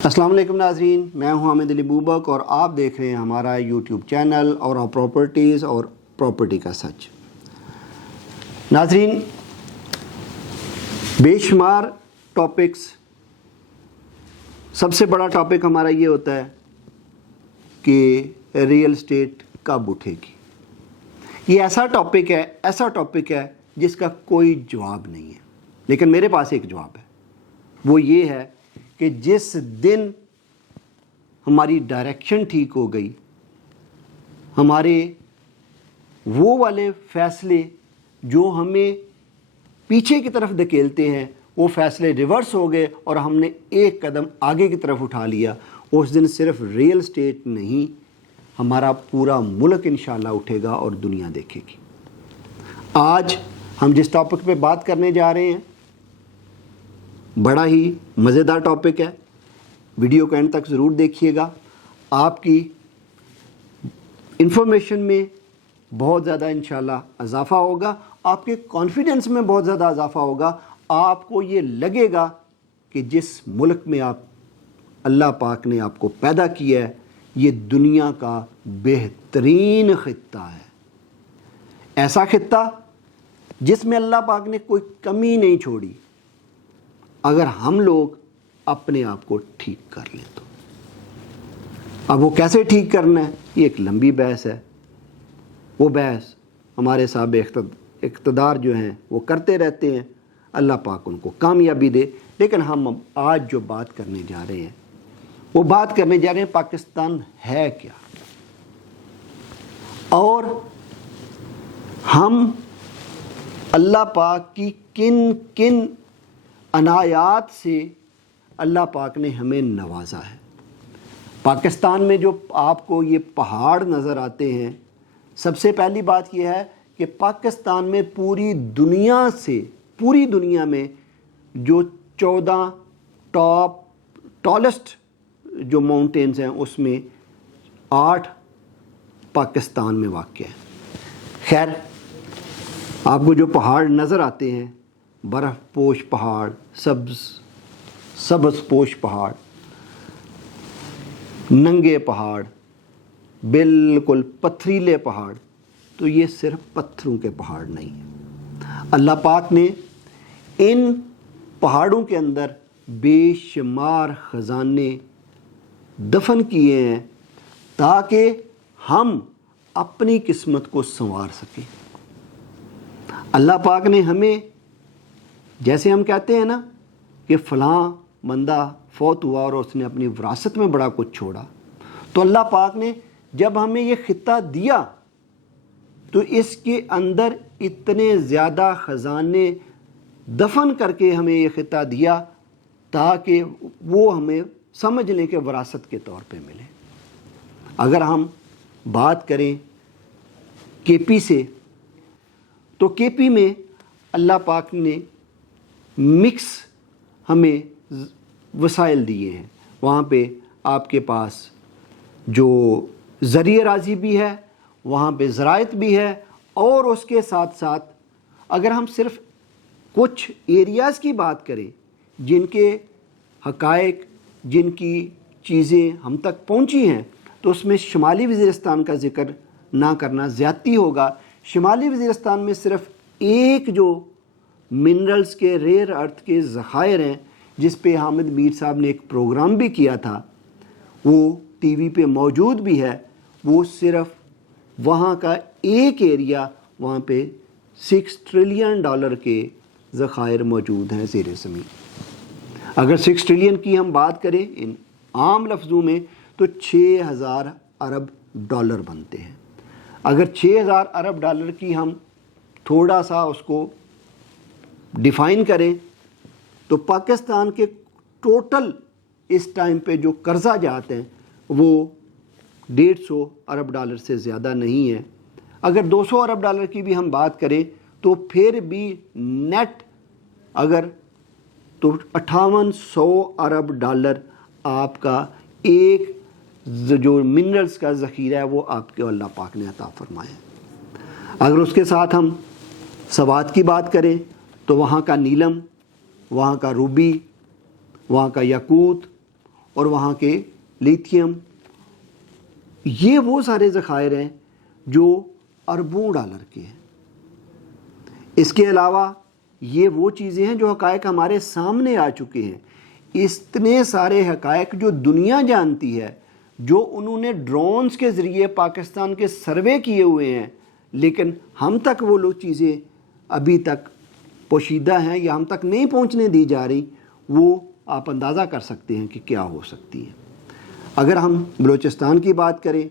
السلام علیکم ناظرین، میں ہوں حامد علی بوبک اور آپ دیکھ رہے ہیں ہمارا یوٹیوب چینل اور پراپرٹیز اور پراپرٹی کا سچ۔ ناظرین، بے شمار ٹاپکس، سب سے بڑا ٹاپک ہمارا یہ ہوتا ہے کہ ریئل اسٹیٹ کب اٹھے گی۔ یہ ایسا ٹاپک ہے جس کا کوئی جواب نہیں ہے، لیکن میرے پاس ایک جواب ہے۔ وہ یہ ہے کہ جس دن ہماری ڈائریکشن ٹھیک ہو گئی، ہمارے وہ والے فیصلے جو ہمیں پیچھے کی طرف دھکیلتے ہیں وہ فیصلے ریورس ہو گئے اور ہم نے ایک قدم آگے کی طرف اٹھا لیا، اس دن صرف ریئل اسٹیٹ نہیں، ہمارا پورا ملک انشاءاللہ اٹھے گا اور دنیا دیکھے گی۔ آج ہم جس ٹاپک پہ بات کرنے جا رہے ہیں بڑا ہی مزیدار ٹاپک ہے، ویڈیو کو اینڈ تک ضرور دیکھیے گا۔ آپ کی انفارمیشن میں بہت زیادہ انشاءاللہ اضافہ ہوگا، آپ کے کانفیڈنس میں بہت زیادہ اضافہ ہوگا۔ آپ کو یہ لگے گا کہ جس ملک میں اللہ پاک نے آپ کو پیدا کیا ہے یہ دنیا کا بہترین خطہ ہے، ایسا خطہ جس میں اللہ پاک نے کوئی کمی نہیں چھوڑی، اگر ہم لوگ اپنے آپ کو ٹھیک کر لیں تو۔ اب وہ کیسے ٹھیک کرنا ہے یہ ایک لمبی بحث ہے، وہ بحث ہمارے صاحب اقتدار جو ہیں وہ کرتے رہتے ہیں، اللہ پاک ان کو کامیابی دے۔ لیکن ہم آج جو بات کرنے جا رہے ہیں وہ بات کرنے جا رہے ہیں پاکستان ہے کیا، اور ہم اللہ پاک کی کن کن عنایات سے اللہ پاک نے ہمیں نوازا ہے۔ پاکستان میں جو آپ کو یہ پہاڑ نظر آتے ہیں، سب سے پہلی بات یہ ہے کہ پاکستان میں پوری دنیا میں جو 14 ٹالسٹ جو ماؤنٹینز ہیں اس میں 8 پاکستان میں واقع ہیں۔ خیر، آپ کو جو پہاڑ نظر آتے ہیں، برف پوش پہاڑ، سبز پوش پہاڑ، ننگے پہاڑ، بالکل پتھریلے پہاڑ، تو یہ صرف پتھروں کے پہاڑ نہیں ہیں۔ اللہ پاک نے ان پہاڑوں کے اندر بے شمار خزانے دفن کیے ہیں تاکہ ہم اپنی قسمت کو سنوار سکیں۔ اللہ پاک نے ہمیں، جیسے ہم کہتے ہیں نا کہ فلاں بندہ فوت ہوا اور اس نے اپنی وراثت میں بڑا کچھ چھوڑا، تو اللہ پاک نے جب ہمیں یہ خطہ دیا تو اس کے اندر اتنے زیادہ خزانے دفن کر کے ہمیں یہ خطہ دیا تاکہ وہ ہمیں سمجھ لیں کہ وراثت کے طور پہ ملے۔ اگر ہم بات کریں کے پی سے، تو کے پی میں اللہ پاک نے مکس ہمیں وسائل دیے ہیں۔ وہاں پہ آپ کے پاس جو ذریعہ راضی بھی ہے، وہاں پہ زراعت بھی ہے، اور اس کے ساتھ ساتھ اگر ہم صرف کچھ ایریاز کی بات کریں جن کے حقائق، جن کی چیزیں ہم تک پہنچی ہیں، تو اس میں شمالی وزیرستان کا ذکر نہ کرنا زیادتی ہوگا۔ شمالی وزیرستان میں صرف ایک جو منرلز کے ریئر ارتھ کے ذخائر ہیں، جس پہ حامد میر صاحب نے ایک پروگرام بھی کیا تھا، وہ ٹی وی پہ موجود بھی ہے، وہ صرف وہاں کا ایک ایریا، وہاں پہ $6 ٹریلین کے ذخائر موجود ہیں زیر زمین۔ اگر 6 ٹریلین کی ہم بات کریں ان عام لفظوں میں تو 6000 ارب ڈالر بنتے ہیں۔ اگر 6000 ارب ڈالر کی ہم تھوڑا سا اس کو ڈیفائن کریں تو پاکستان کے ٹوٹل اس ٹائم پہ جو قرضہ جات ہیں وہ 150 ارب ڈالر سے زیادہ نہیں ہے۔ اگر 200 ارب ڈالر کی بھی ہم بات کریں تو پھر بھی نیٹ اگر تو 5800 ارب ڈالر آپ کا ایک جو منرلز کا ذخیرہ ہے وہ آپ کے اللہ پاک نے عطا فرمایا ہے۔ اگر اس کے ساتھ ہم سوات کی بات کریں تو وہاں کا نیلم، وہاں کا روبی، وہاں کا یاقوت اور وہاں کے لیتھیم، یہ وہ سارے ذخائر ہیں جو اربوں ڈالر کے ہیں۔ اس کے علاوہ یہ وہ چیزیں ہیں جو حقائق ہمارے سامنے آ چکے ہیں۔ اتنے سارے حقائق جو دنیا جانتی ہے، جو انہوں نے ڈرونز کے ذریعے پاکستان کے سروے کیے ہوئے ہیں، لیکن ہم تک وہ لوگ چیزیں ابھی تک پوشیدہ ہیں یا ہم تک نہیں پہنچنے دی جا رہی، وہ آپ اندازہ کر سکتے ہیں کہ کیا ہو سکتی ہے۔ اگر ہم بلوچستان کی بات کریں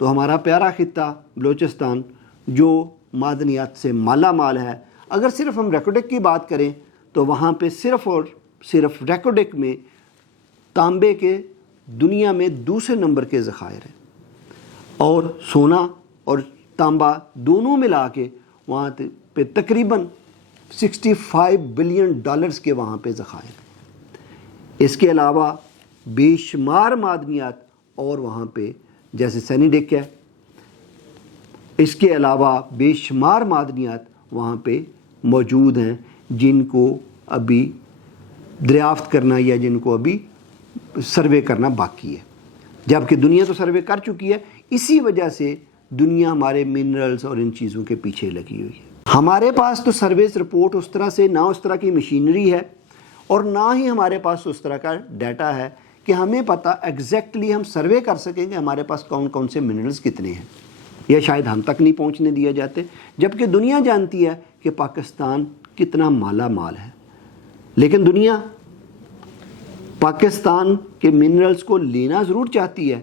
تو ہمارا پیارا خطہ بلوچستان جو معدنیات سے مالا مال ہے، اگر صرف ہم ریکوڈک کی بات کریں تو وہاں پہ صرف اور صرف ریکوڈک میں تانبے کے دنیا میں دوسرے نمبر کے ذخائر ہیں، اور سونا اور تانبا دونوں ملا کے وہاں پہ تقریباً 65 بلین ڈالرز کے وہاں پہ ذخائر ہیں۔ اس کے علاوہ بے شمار معدنیات اور وہاں پہ جیسے سینیڈک ہے، اس کے علاوہ بے شمار معدنیات وہاں پہ موجود ہیں جن کو ابھی دریافت کرنا یا جن کو ابھی سروے کرنا باقی ہے، جبکہ دنیا تو سروے کر چکی ہے۔ اسی وجہ سے دنیا ہمارے منرلز اور ان چیزوں کے پیچھے لگی ہوئی ہے۔ ہمارے پاس تو سرویز رپورٹ اس طرح سے نہ اس طرح کی مشینری ہے اور نہ ہی ہمارے پاس اس طرح کا ڈیٹا ہے کہ ہمیں پتہ ایگزیکٹلی ہم سروے کر سکیں کہ ہمارے پاس کون کون سے منرلز کتنے ہیں، یا شاید ہم تک نہیں پہنچنے دیے جاتے، جبکہ دنیا جانتی ہے کہ پاکستان کتنا مالا مال ہے۔ لیکن دنیا پاکستان کے منرلز کو لینا ضرور چاہتی ہے،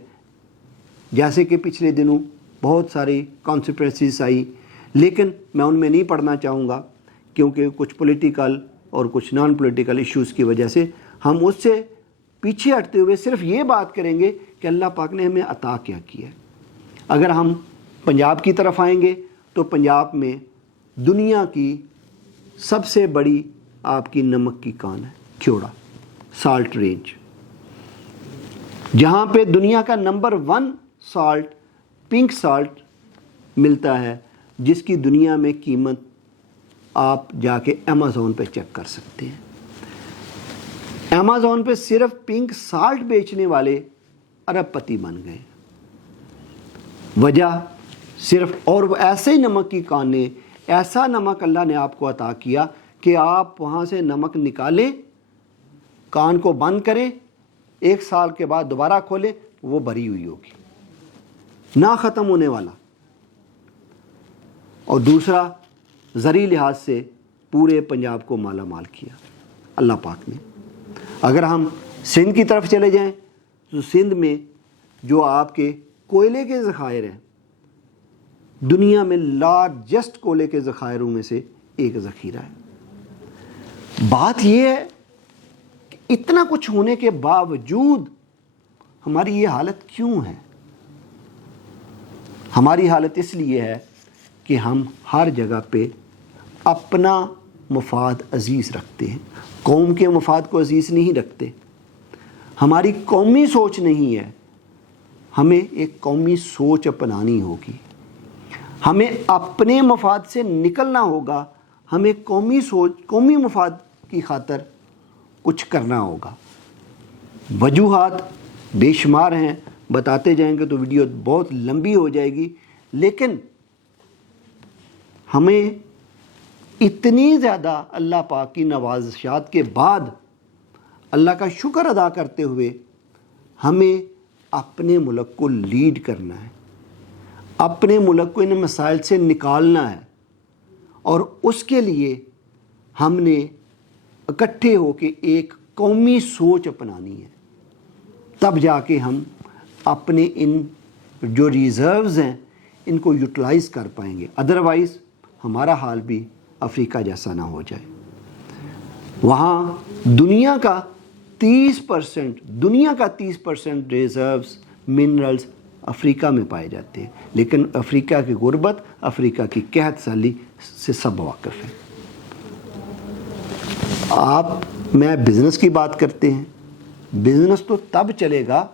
جیسے کہ پچھلے دنوں بہت ساری کانسپریسیز آئی، لیکن میں ان میں نہیں پڑھنا چاہوں گا کیونکہ کچھ پولیٹیکل اور کچھ نان پولیٹیکل ایشوز کی وجہ سے ہم اس سے پیچھے ہٹتے ہوئے صرف یہ بات کریں گے کہ اللہ پاک نے ہمیں عطا کیا کیا ہے۔ اگر ہم پنجاب کی طرف آئیں گے تو پنجاب میں دنیا کی سب سے بڑی آپ کی نمک کی کان ہے کھیوڑا سالٹ رینج، جہاں پہ دنیا کا نمبر 1 سالٹ پنک سالٹ ملتا ہے، جس کی دنیا میں قیمت آپ جا کے امیزون پہ چیک کر سکتے ہیں۔ امیزون پہ صرف پنک سالٹ بیچنے والے ارب پتی بن گئے، وجہ صرف، اور وہ ایسے ہی نمک کی کانے، ایسا نمک اللہ نے آپ کو عطا کیا کہ آپ وہاں سے نمک نکالیں، کان کو بند کریں، 1 سال کے بعد دوبارہ کھولیں، وہ بھری ہوئی ہوگی، نہ ختم ہونے والا۔ اور دوسرا، زرعی لحاظ سے پورے پنجاب کو مالا مال کیا اللہ پاک نے۔ اگر ہم سندھ کی طرف چلے جائیں تو سندھ میں جو آپ کے کوئلے کے ذخائر ہیں، دنیا میں لارجسٹ کوئلے کے ذخائروں میں سے ایک ذخیرہ ہے۔ بات یہ ہے کہ اتنا کچھ ہونے کے باوجود ہماری یہ حالت کیوں ہے؟ ہماری حالت اس لیے ہے کہ ہم ہر جگہ پہ اپنا مفاد عزیز رکھتے ہیں، قوم کے مفاد کو عزیز نہیں رکھتے۔ ہماری قومی سوچ نہیں ہے، ہمیں ایک قومی سوچ اپنانی ہوگی، ہمیں اپنے مفاد سے نکلنا ہوگا، ہمیں قومی سوچ، قومی مفاد کی خاطر کچھ کرنا ہوگا۔ وجوہات بے شمار ہیں، بتاتے جائیں گے تو ویڈیو بہت لمبی ہو جائے گی، لیکن ہمیں اتنی زیادہ اللہ پاک کی نوازشات کے بعد اللہ کا شکر ادا کرتے ہوئے ہمیں اپنے ملک کو لیڈ کرنا ہے، اپنے ملک کو ان مسائل سے نکالنا ہے، اور اس کے لیے ہم نے اکٹھے ہو کے ایک قومی سوچ اپنانی ہے، تب جا کے ہم اپنے ان جو ریزروز ہیں ان کو یوٹیلائز کر پائیں گے۔ ادروائز ہمارا حال بھی افریقہ جیسا نہ ہو جائے۔ وہاں دنیا کا 30% ریزروز منرلز افریقہ میں پائے جاتے ہیں، لیکن افریقہ کی غربت، افریقہ کی قحط سالی سے سب واقف ہیں۔ میں بزنس کی بات کرتے ہیں، بزنس تو تب چلے گا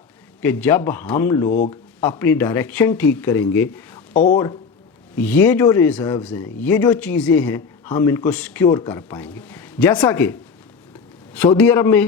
کہ جب ہم لوگ اپنی ڈائریکشن ٹھیک کریں گے اور یہ جو ریزروز ہیں، یہ جو چیزیں ہیں، ہم ان کو سیکیور کر پائیں گے۔ جیسا کہ سعودی عرب میں